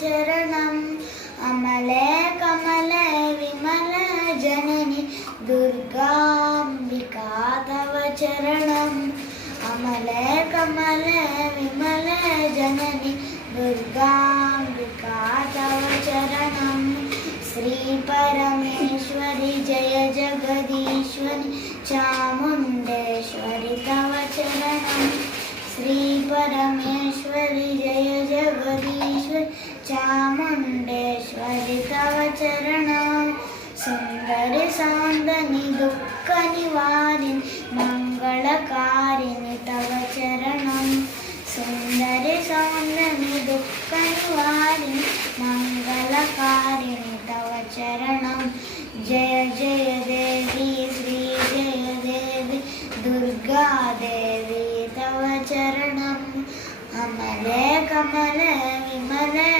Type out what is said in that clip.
चरणम् अमले कमले विमले जननि दुर्गाम्बिका तव चरणम् अमले कमले विमले जननि दुर्गाम्बिका तव चरणम् श्री परमेश्वरि जय जगदीश्वरि चामुण्डेश्वरि तव चरणम् श्री परमेश्वरि जय जगदीश्वरि चामुण्डेश्वरि तव चरणम् सुन्दरि सौन्दनि दुःखनिवारिणि मङ्गलकारिणि तव चरणम् सुन्दरि सौन्दनि दुःखनिवारिणि मङ्गलकारिणि तव चरणम् जय जय देवी श्री जय देवी दुर्गा देवी तव चरणम् अमले कमले विमले